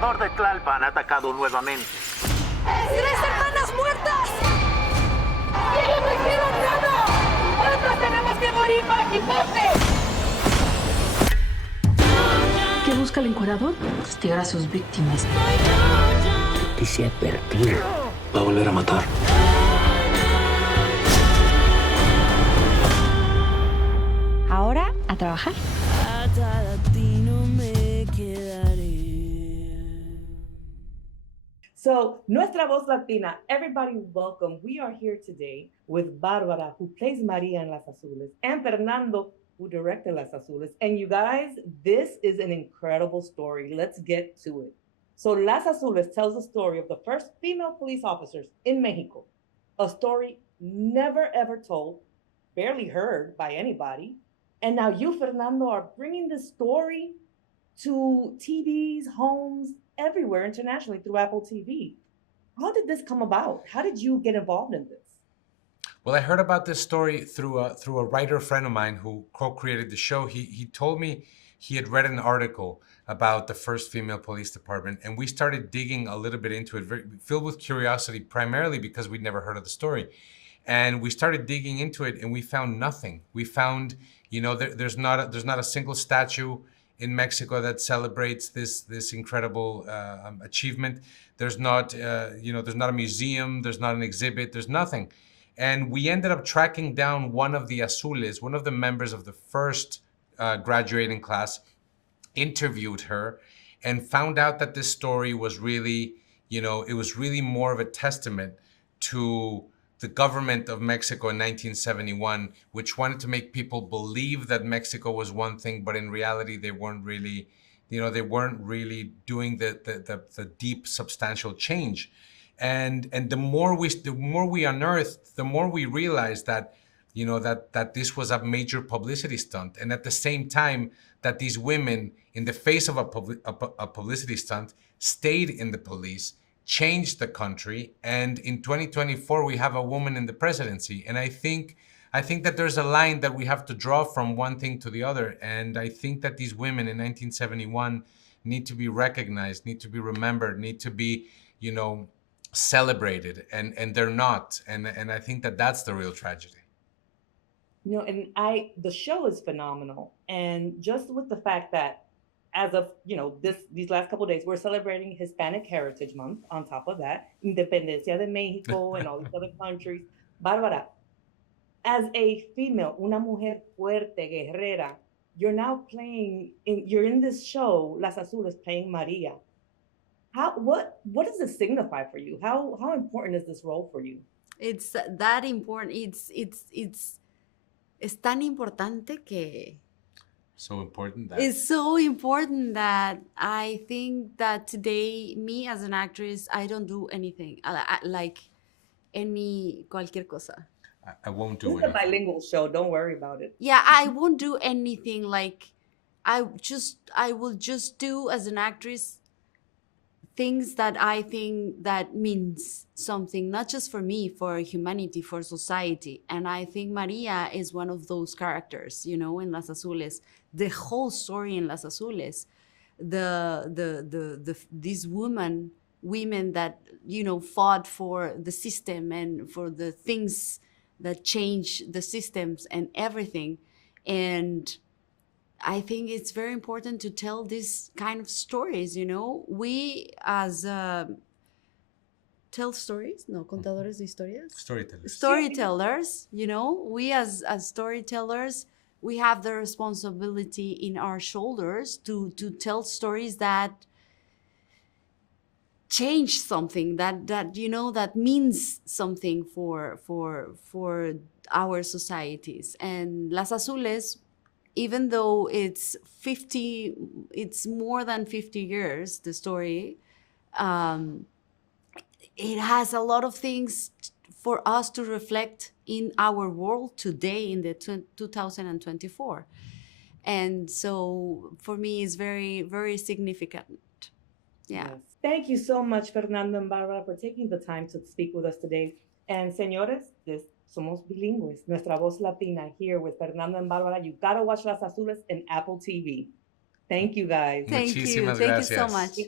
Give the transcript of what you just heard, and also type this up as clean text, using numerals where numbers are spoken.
gobernador de Tlalpan atacado nuevamente. ¡Tres hermanas muertas! ¡Ellos no hicieron nada! ¡Nosotros tenemos que morir para que importe! ¿Qué busca el encuerador? Castigar a sus víctimas. Dice advertir. Va a volver a matar. Ahora, a trabajar. So, Nuestra Voz Latina, everybody welcome. We are here today with Bárbara, who plays Maria in Las Azules, and Fernando, who directed Las Azules. And you guys, this is an incredible story. Let's get to it. So, Las Azules tells the story of the first female police officers in Mexico, a story never ever told, barely heard by anybody. And now you, Fernando, are bringing this story to TVs, homes, everywhere internationally through Apple TV. How did this come about? How did you get involved in this? Well, I heard about this story through a writer friend of mine who co-created the show. He told me he had read an article about the first female police department, and we started digging a little bit into it, filled with curiosity, primarily because we'd never heard of the story. And we started digging into it, and we found nothing. We found, there's not a single statue in Mexico that celebrates this incredible achievement. There's not a museum, there's not an exhibit, there's nothing. And we ended up tracking down one of the Azules, one of the members of the first graduating class, interviewed her, and found out that this story was really, it was really more of a testament to the government of Mexico in 1971, which wanted to make people believe that Mexico was one thing, but in reality, they weren't really, they weren't really doing the deep, substantial change. And the more we unearthed, the more we realized that, that this was a major publicity stunt. And at the same time, that these women, in the face of a publicity stunt, stayed in the police, changed the country, and in 2024 we have a woman in the presidency. And I think that there's a line that we have to draw from one thing to the other, and I think that these women in 1971 need to be recognized, need to be remembered, need to be, celebrated, and they're not, and I think that that's the real tragedy. And the show is phenomenal, and just with the fact that as of, these last couple of days, we're celebrating Hispanic Heritage Month. On top of that, Independencia de Mexico and all these other countries. Bárbara, as a female, una mujer fuerte, guerrera, you're now you're in this show, Las Azules, playing Maria. What does this signify for you? How important is this role for you? It's that important. Es tan importante que So important that it's so important that I think that today, me as an actress, I don't do anything like cualquier cosa. I won't do it. This is a bilingual show. Don't worry about it. Yeah, I won't do anything like I will just do as an actress things that I think that means something, not just for me, for humanity, for society. And I think Maria is one of those characters, in Las Azules. The whole story in Las Azules, these women that, fought for the system and for the things that change the systems and everything. And I think it's very important to tell these kind of stories, We as tell stories, no, contadores de historias? Storytellers, we as storytellers, we have the responsibility in our shoulders to tell stories that change something, that means something for our societies. And Las Azules, even though it's more than 50 years, the story, it has a lot of things for us to reflect in our world today in the 2024. And so for me, it's very, very significant. Yeah. Yes. Thank you so much, Fernando and Bárbara, for taking the time to speak with us today. And señores, somos bilingües. Nuestra Voz Latina here with Fernando and Bárbara. You gotta watch Las Azules in Apple TV. Thank you, guys. Thank you. Muchísimas Thank you so gracias. much.